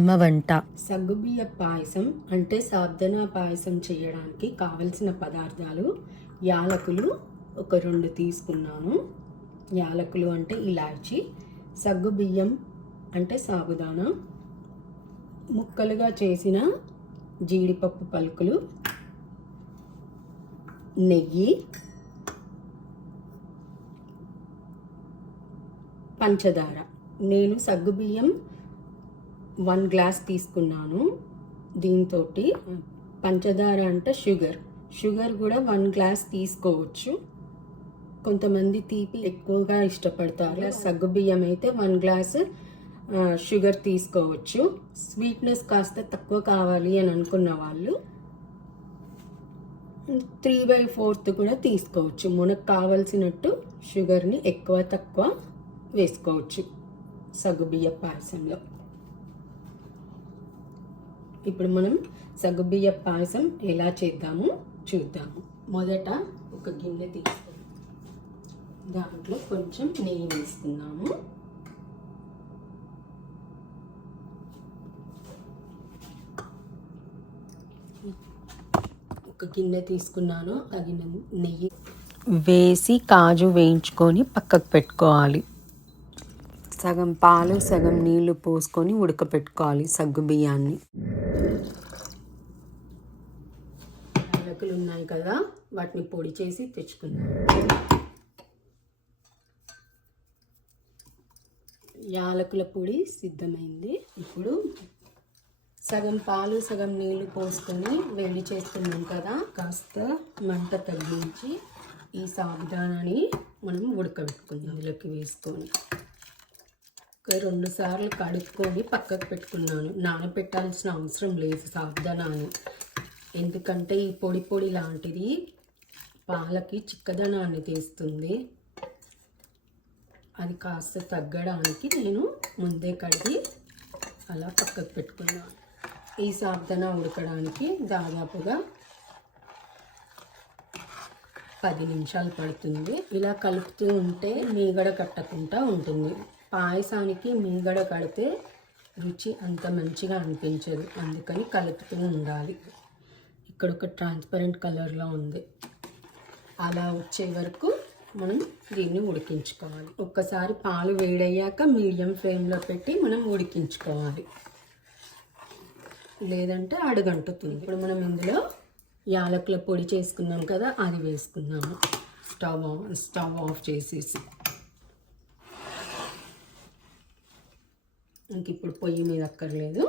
అమ్మ వంట. సగ్గుబియ్య పాయసం అంటే సాబ్దనా పాయసం చేయడానికి కావలసిన పదార్థాలు: యాలకులు ఒక 2 తీసుకున్నాను. యాలకులు అంటే ఇలాచి. సగ్గుబియ్యం అంటే సాబుదానా. ముక్కలుగా చేసిన జీడిపప్పు పలుకులు, నెయ్యి, పంచదార. నేను సగ్గుబియ్యం 1 గ్లాస్ తీసుకున్నాను. దీంతో పంచదార అంటే షుగర్ కూడా 1 గ్లాస్ తీసుకోవచ్చు. కొంతమంది తీపి ఎక్కువగా ఇష్టపడతారు. సగ్గుబియ్యం అయితే 1 గ్లాస్ షుగర్ తీసుకోవచ్చు. స్వీట్నెస్ కాస్త తక్కువ కావాలి అని అనుకున్న వాళ్ళు 3/4 కూడా తీసుకోవచ్చు. మనకు కావలసినట్టు షుగర్ని ఎక్కువ తక్కువ వేసుకోవచ్చు సగ్గుబియ్య పాయసంలో. ఇప్పుడు మనం సగ్గుబియ్య పాయసం ఎలా చేద్దామో చూద్దాము. మొదట ఒక గిన్నె తీసుకొని దాంట్లో కొంచెం నెయ్యి వేసుకున్నాము. ఒక గిన్నె తీసుకున్నాను. ఆ గిన్నె నెయ్యి వేసి కాజు వేయించుకొని పక్కకు పెట్టుకోవాలి. సగం పాలు సగం నీళ్లు పోసుకొని ఉడకపెట్టుకోవాలి సగ్గుబియ్యాన్ని. యాలకులు ఉన్నాయి కదా, వాటిని పొడి చేసి తెచ్చుకున్నాను. యాలకుల పొడి సిద్ధమైంది. ఇప్పుడు సగం పాలు సగం నీళ్లు పోసుకొని వేడి చేస్తున్నాం కదా, కాస్త మంట తగ్గించి ఈ సాబుదానాన్ని మనం ఉడకబెట్టుకుందాం. ఇందులోకి వేసుకొని 2 సార్లు కడుక్కొని పక్కకు పెట్టుకున్నాను. నానబెట్టాల్సిన అవసరం లేదు సాబుదానాన్ని, ఎందుకంటే ఈ పొడి పొడి లాంటిది పాలకి చిక్కదనాన్ని తీస్తుంది. అది కాస్త తగ్గడానికి నేను ముందే కడిగి అలా పక్కకు పెట్టుకున్నాను. ఈ సాబుదానా ఉడకడానికి దాదాపుగా 10 నిమిషాలు పడుతుంది. ఇలా కలుపుతూ ఉంటే మీగడ కట్టకుండా ఉంటుంది. పాయసానికి మీగడ కడితే రుచి అంత మంచిగా అనిపించదు, అందుకని కలుపుతూ ఉండాలి. ఇక్కడ ఒక ట్రాన్స్పరెంట్ కలర్లో ఉంది. అలా వచ్చే వరకు మనం దీన్ని ఉడికించుకోవాలి. ఒక్కసారి పాలు వేడయ్యాక మీడియం ఫ్లేమ్లో పెట్టి మనం ఉడికించుకోవాలి, లేదంటే అడుగంటుతుంది. ఇప్పుడు మనం ఇందులో యాలకుల పొడి చేసుకున్నాం కదా, అది వేసుకున్నాము. స్టవ్ ఆఫ్ చేసేసి ఇంక ఇప్పుడు పొయ్యి మీద అక్కర్లేదు.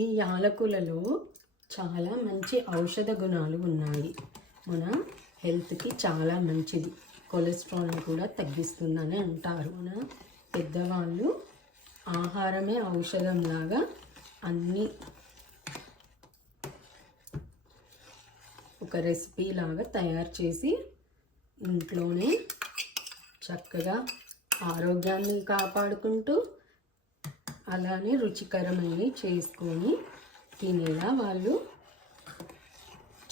ఈ యాలకులలో చాలా మంచి ఔషధ గుణాలు ఉన్నాయి. మన హెల్త్కి చాలా మంచిది. కొలెస్ట్రాల్ని కూడా తగ్గిస్తుందని అంటారు. మన పెద్దవాళ్ళు ఆహారమే ఔషధంలాగా అన్నీ ఒక రెసిపీ లాగా తయారు చేసి ఇంట్లోనే చక్కగా ఆరోగ్యాన్ని కాపాడుకుంటూ అలానే రుచికరమైనవి చేసుకొని తినేలా వాళ్ళు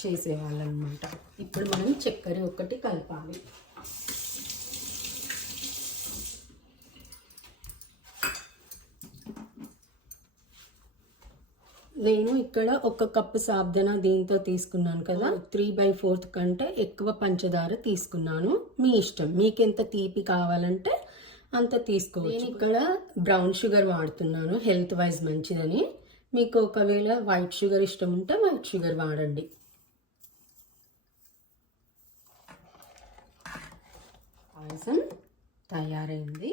చేసేవాళ్ళు అన్నమాట. ఇప్పుడు మనం చక్కెర ఒకటి కలపాలి. నేను ఇక్కడ 1 కప్పు సాబ్దనా దీంతో తీసుకున్నాను కదా, 3/4 కంటే ఎక్కువ పంచదార తీసుకున్నాను. మీ ఇష్టం, మీకు ఎంత తీపి కావాలంటే అంత తీసుకోవచ్చు. నేను ఇక్కడ బ్రౌన్ షుగర్ వాడుతున్నాను, హెల్త్ వైజ్ మంచిదని. మీకు ఒకవేళ వైట్ షుగర్ ఇష్టం ఉంటే వైట్ షుగర్ వాడండి. పాయసం తయారైంది.